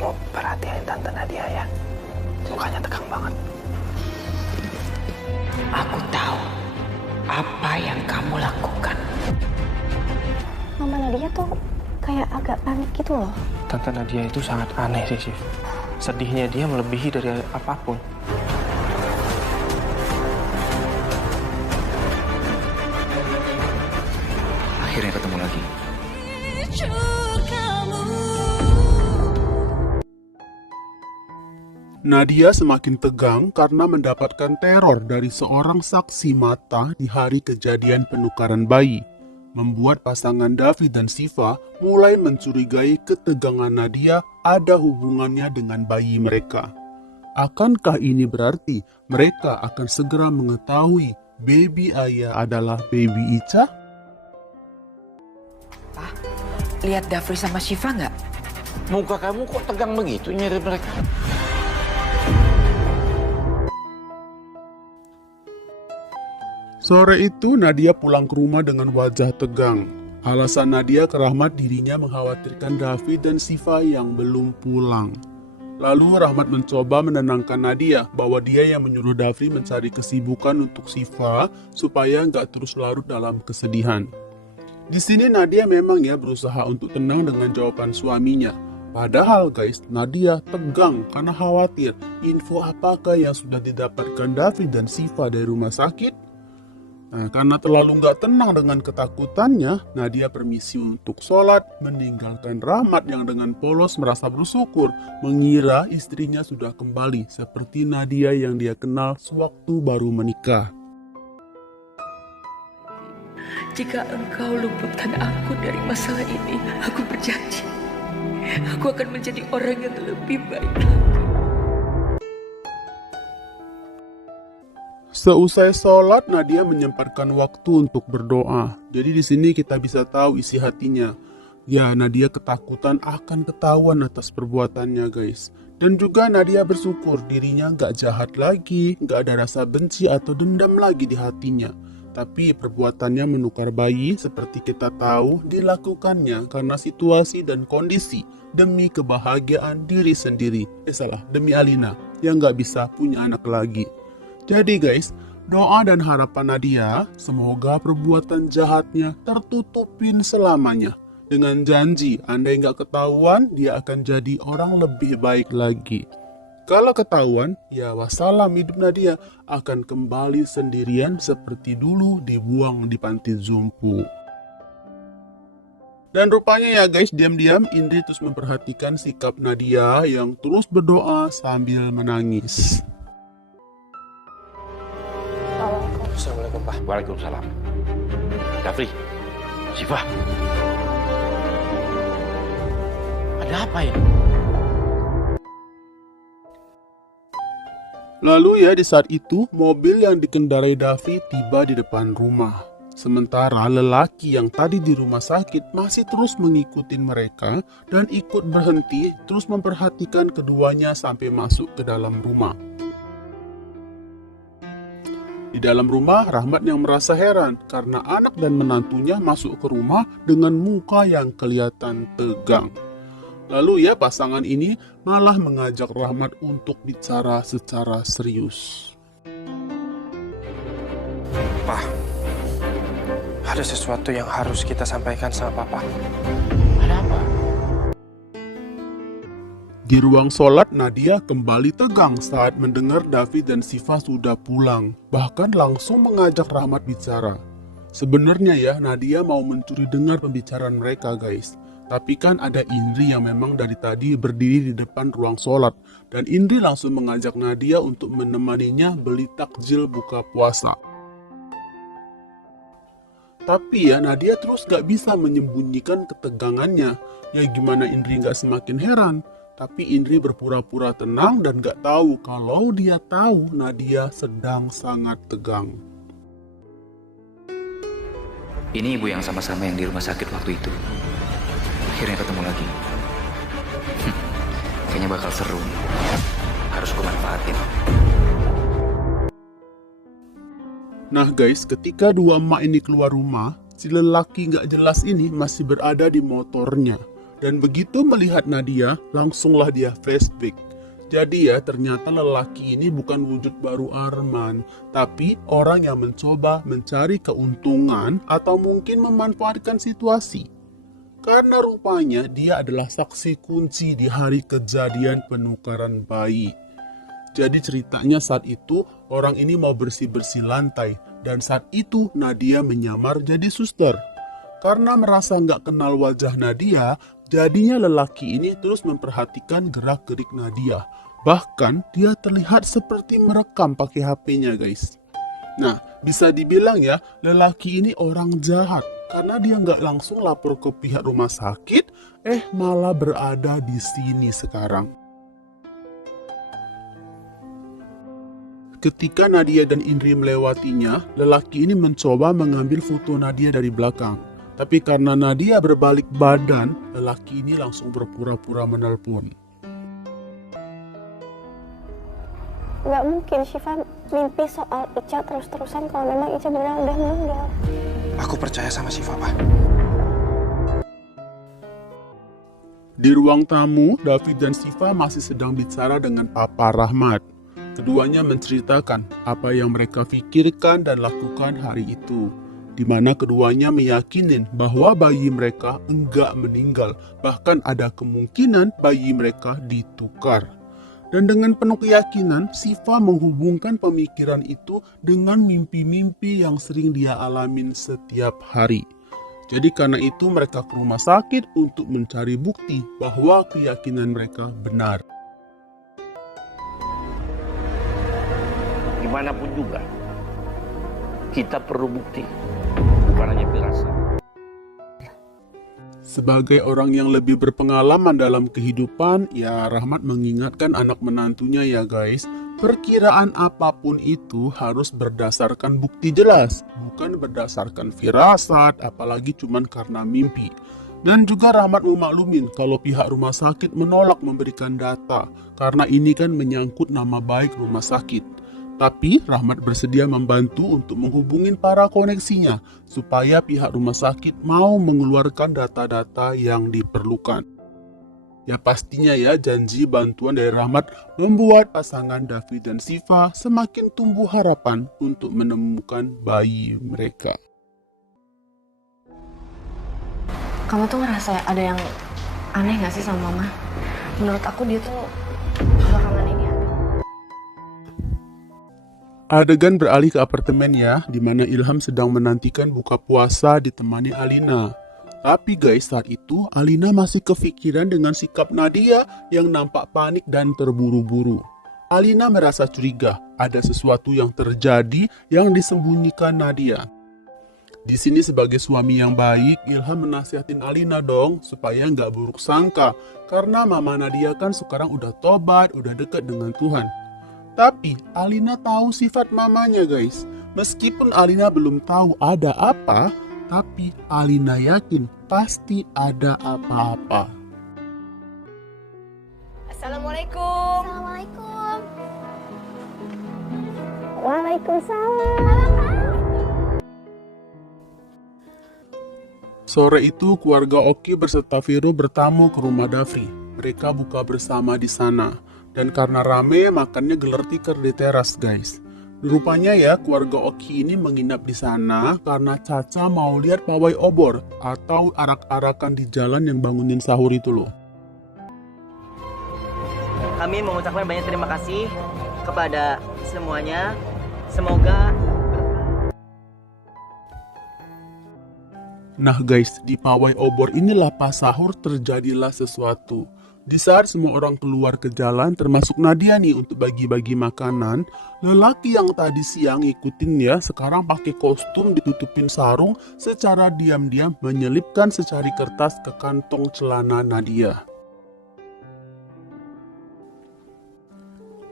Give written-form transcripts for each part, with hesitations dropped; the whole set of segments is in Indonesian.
Kamu perhatiin Tante Nadia ya. Mukanya tegang banget. Aku tahu apa yang kamu lakukan. Mama Nadia tuh kayak agak panik gitu loh. Tante Nadia itu sangat aneh sih, Sif. Sedihnya dia melebihi dari apapun. Akhirnya ketemu lagi. Nadia semakin tegang karena mendapatkan teror dari seorang saksi mata di hari kejadian penukaran bayi, membuat pasangan David dan Siva mulai mencurigai ketegangan Nadia ada hubungannya dengan bayi mereka. Akankah ini berarti mereka akan segera mengetahui baby ayah adalah baby Ica? Pak, lihat Dafri sama Syifa nggak? Muka kamu kok tegang begitu nyari mereka? Sore itu Nadia pulang ke rumah dengan wajah tegang. Alasan Nadia ke Rahmat dirinya mengkhawatirkan David dan Siva yang belum pulang. Lalu Rahmat mencoba menenangkan Nadia bahwa dia yang menyuruh Dafri mencari kesibukan untuk Siva supaya nggak terus larut dalam kesedihan. Di sini Nadia memang ya berusaha untuk tenang dengan jawaban suaminya. Padahal guys, Nadia tegang karena khawatir info apakah yang sudah didapatkan David dan Siva dari rumah sakit. Nah, karena terlalu nggak tenang dengan ketakutannya, Nadia permisi untuk sholat, meninggalkan Rahmat yang dengan polos merasa bersyukur, mengira istrinya sudah kembali seperti Nadia yang dia kenal sewaktu baru menikah. Jika engkau luputkan aku dari masalah ini, aku berjanji, aku akan menjadi orang yang lebih baik lagi. Seusai sholat, Nadia menyempatkan waktu untuk berdoa. Jadi di sini kita bisa tahu isi hatinya. Ya, Nadia ketakutan akan ketahuan atas perbuatannya guys. Dan juga Nadia bersyukur dirinya nggak jahat lagi, nggak ada rasa benci atau dendam lagi di hatinya. Tapi perbuatannya menukar bayi seperti kita tahu dilakukannya karena situasi dan kondisi demi kebahagiaan diri sendiri. Demi Alina yang nggak bisa punya anak lagi. Jadi guys, doa dan harapan Nadia, semoga perbuatan jahatnya tertutupin selamanya. Dengan janji, andai nggak ketahuan, dia akan jadi orang lebih baik lagi. Kalau ketahuan, ya wassalam, hidup Nadia akan kembali sendirian seperti dulu dibuang di panti jompo. Dan rupanya ya guys, diam-diam Indri terus memperhatikan sikap Nadia yang terus berdoa sambil menangis. Assalamualaikum, Pak. Waalaikumsalam. Dafri, Syifa, ada apa ini? Lalu ya di saat itu, mobil yang dikendarai Dafri tiba di depan rumah. Sementara lelaki yang tadi di rumah sakit masih terus mengikuti mereka dan ikut berhenti terus memperhatikan keduanya sampai masuk ke dalam rumah. Di dalam rumah, Rahmat yang merasa heran karena anak dan menantunya masuk ke rumah dengan muka yang kelihatan tegang. Lalu ya pasangan ini malah mengajak Rahmat untuk bicara secara serius. Pak, ada sesuatu yang harus kita sampaikan sama Papa. Ada apa? Di ruang sholat, Nadia kembali tegang saat mendengar David dan Siva sudah pulang. Bahkan langsung mengajak Rahmat bicara. Sebenarnya ya, Nadia mau mencuri dengar pembicaraan mereka guys. Tapi kan ada Indri yang memang dari tadi berdiri di depan ruang sholat. Dan Indri langsung mengajak Nadia untuk menemaninya beli takjil buka puasa. Tapi ya Nadia terus gak bisa menyembunyikan ketegangannya. Ya gimana Indri gak semakin heran. Tapi Indri berpura-pura tenang dan gak tahu kalau dia tahu Nadia sedang sangat tegang. Ini ibu yang sama-sama yang di rumah sakit waktu itu. Akhirnya ketemu lagi. Kayaknya bakal seru. Harus gue manfaatin. Nah guys, ketika dua emak ini keluar rumah, si lelaki gak jelas ini masih berada di motornya. Dan begitu melihat Nadia, langsunglah dia flashback. Jadi ya, ternyata lelaki ini bukan wujud baru Arman, tapi orang yang mencoba mencari keuntungan atau mungkin memanfaatkan situasi. Karena rupanya dia adalah saksi kunci di hari kejadian penukaran bayi. Jadi ceritanya saat itu orang ini mau bersih-bersih lantai, dan saat itu Nadia menyamar jadi suster. Karena merasa nggak kenal wajah Nadia, jadinya lelaki ini terus memperhatikan gerak-gerik Nadia. Bahkan dia terlihat seperti merekam pakai HP-nya guys. Nah, bisa dibilang ya, lelaki ini orang jahat. Karena dia nggak langsung lapor ke pihak rumah sakit, malah berada di sini sekarang. Ketika Nadia dan Indri melewatinya, lelaki ini mencoba mengambil foto Nadia dari belakang. Tapi karena Nadia berbalik badan, lelaki ini langsung berpura-pura menelpon. Gak mungkin Syifa mimpi soal Ica terus-terusan kalau memang Ica beneran udah meninggal. Aku percaya sama Syifa, Pak. Di ruang tamu, David dan Syifa masih sedang bicara dengan Papa Rahmat. Keduanya menceritakan apa yang mereka pikirkan dan lakukan hari itu. Di mana keduanya meyakinin bahwa bayi mereka enggak meninggal. Bahkan ada kemungkinan bayi mereka ditukar. Dan dengan penuh keyakinan, Syifa menghubungkan pemikiran itu dengan mimpi-mimpi yang sering dia alamin setiap hari. Jadi karena itu mereka ke rumah sakit untuk mencari bukti bahwa keyakinan mereka benar. Gimana pun juga, kita perlu bukti, bukan hanya firasat. Sebagai orang yang lebih berpengalaman dalam kehidupan, ya Rahmat mengingatkan anak menantunya ya guys, perkiraan apapun itu harus berdasarkan bukti jelas, bukan berdasarkan firasat, apalagi cuman karena mimpi. Dan juga Rahmat memaklumin kalau pihak rumah sakit menolak memberikan data, karena ini kan menyangkut nama baik rumah sakit. Tapi Rahmat bersedia membantu untuk menghubungin para koneksinya supaya pihak rumah sakit mau mengeluarkan data-data yang diperlukan. Ya pastinya ya, janji bantuan dari Rahmat membuat pasangan David dan Syifa semakin tumbuh harapan untuk menemukan bayi mereka. Kamu tuh ngerasa ada yang aneh gak sih sama Mama? Menurut aku dia tuh belakangan ini ada. Adegan beralih ke apartemen ya, di mana Ilham sedang menantikan buka puasa ditemani Alina. Tapi guys, saat itu Alina masih kepikiran dengan sikap Nadia yang nampak panik dan terburu-buru. Alina merasa curiga, ada sesuatu yang terjadi yang disembunyikan Nadia. Di sini sebagai suami yang baik, Ilham menasihatin Alina dong supaya nggak buruk sangka. Karena mama Nadia kan sekarang udah tobat, udah dekat dengan Tuhan. Tapi Alina tahu sifat mamanya guys. Meskipun Alina belum tahu ada apa, tapi Alina yakin pasti ada apa-apa. Assalamualaikum. Assalamualaikum. Waalaikumsalam. Sore itu keluarga Oki berserta Viro bertamu ke rumah Dafri. Mereka buka bersama di sana. Dan karena rame, makannya gelar tikar di teras guys. Rupanya ya, keluarga Oki ini menginap di sana karena Caca mau lihat pawai obor atau arak-arakan di jalan yang bangunin sahur itu loh. Kami mengucapkan banyak terima kasih kepada semuanya. Semoga Nah guys, di pawai obor inilah pas sahur terjadilah sesuatu. Di saat semua orang keluar ke jalan, termasuk Nadia nih untuk bagi-bagi makanan, lelaki yang tadi siang ngikutin ya, sekarang pakai kostum ditutupin sarung, secara diam-diam menyelipkan secari kertas ke kantong celana Nadia.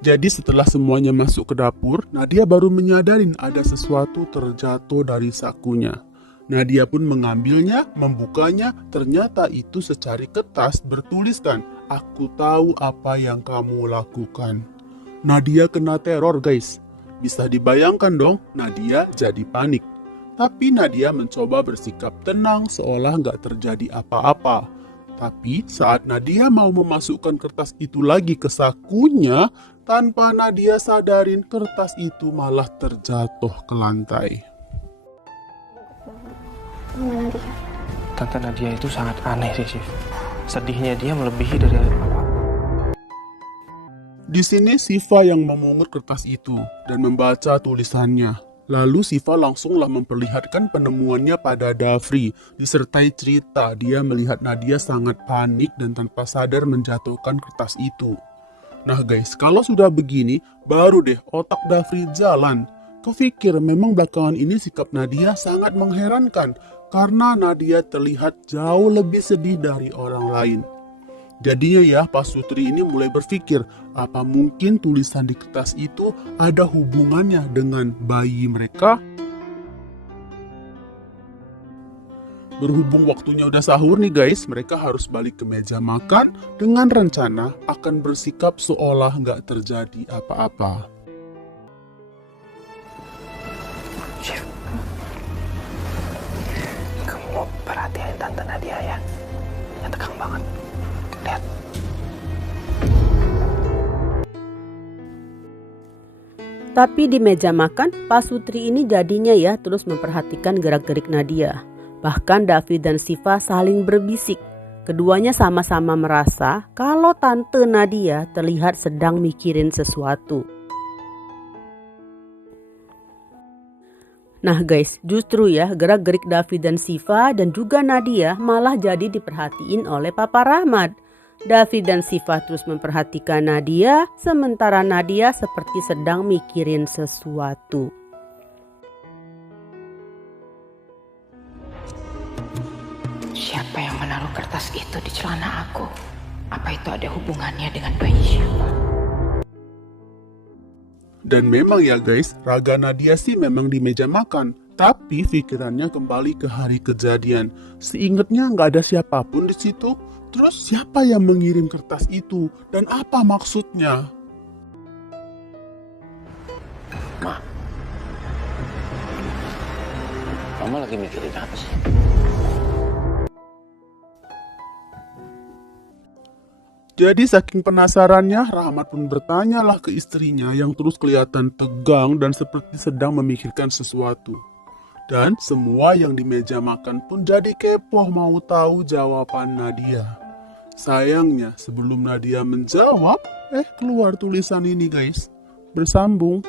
Jadi setelah semuanya masuk ke dapur, Nadia baru menyadarin ada sesuatu terjatuh dari sakunya. Nadia pun mengambilnya, membukanya, ternyata itu secari kertas bertuliskan, "Aku tahu apa yang kamu lakukan." Nadia kena teror guys. Bisa dibayangkan dong, Nadia jadi panik. Tapi Nadia mencoba bersikap tenang seolah nggak terjadi apa-apa. Tapi saat Nadia mau memasukkan kertas itu lagi ke sakunya, tanpa Nadia sadarin kertas itu malah terjatuh ke lantai. Mama Nadia. Tante Nadia itu sangat aneh sih, Sif. Sedihnya dia melebihi dari apa-apa. Di sini Siva yang memungut kertas itu dan membaca tulisannya. Lalu Siva langsunglah memperlihatkan penemuannya pada Dafri, disertai cerita dia melihat Nadia sangat panik dan tanpa sadar menjatuhkan kertas itu. Nah guys, kalau sudah begini, baru deh otak Dafri jalan. Kepikir memang belakangan ini sikap Nadia sangat mengherankan, karena Nadia terlihat jauh lebih sedih dari orang lain. Jadinya ya, Pak Sutri ini mulai berpikir, apa mungkin tulisan di kertas itu ada hubungannya dengan bayi mereka? Berhubung waktunya udah sahur nih guys, mereka harus balik ke meja makan dengan rencana akan bersikap seolah nggak terjadi apa-apa. Chef, kamu perhatiin Tante Nadia ya. Ya tegang banget. Lihat. Tapi di meja makan, Pak Sutri ini jadinya ya terus memperhatikan gerak-gerik Nadia. Bahkan David dan Siva saling berbisik. Keduanya sama-sama merasa kalau Tante Nadia terlihat sedang mikirin sesuatu. Nah guys, justru ya gerak-gerik David dan Siva dan juga Nadia malah jadi diperhatiin oleh Papa Rahmat. David dan Siva terus memperhatikan Nadia, sementara Nadia seperti sedang mikirin sesuatu. Siapa yang menaruh kertas itu di celana aku? Apa itu ada hubungannya dengan bayi Syifa? Dan memang ya guys, raga Nadia sih memang di meja makan. Tapi pikirannya kembali ke hari kejadian. Seingatnya nggak ada siapapun di situ. Terus siapa yang mengirim kertas itu? Dan apa maksudnya? Ma, Mama lagi mikirin apa sih? Jadi saking penasarannya, Rahmat pun bertanyalah ke istrinya yang terus kelihatan tegang dan seperti sedang memikirkan sesuatu. Dan semua yang di meja makan pun jadi kepo mau tahu jawaban Nadia. Sayangnya sebelum Nadia menjawab, keluar tulisan ini guys. Bersambung.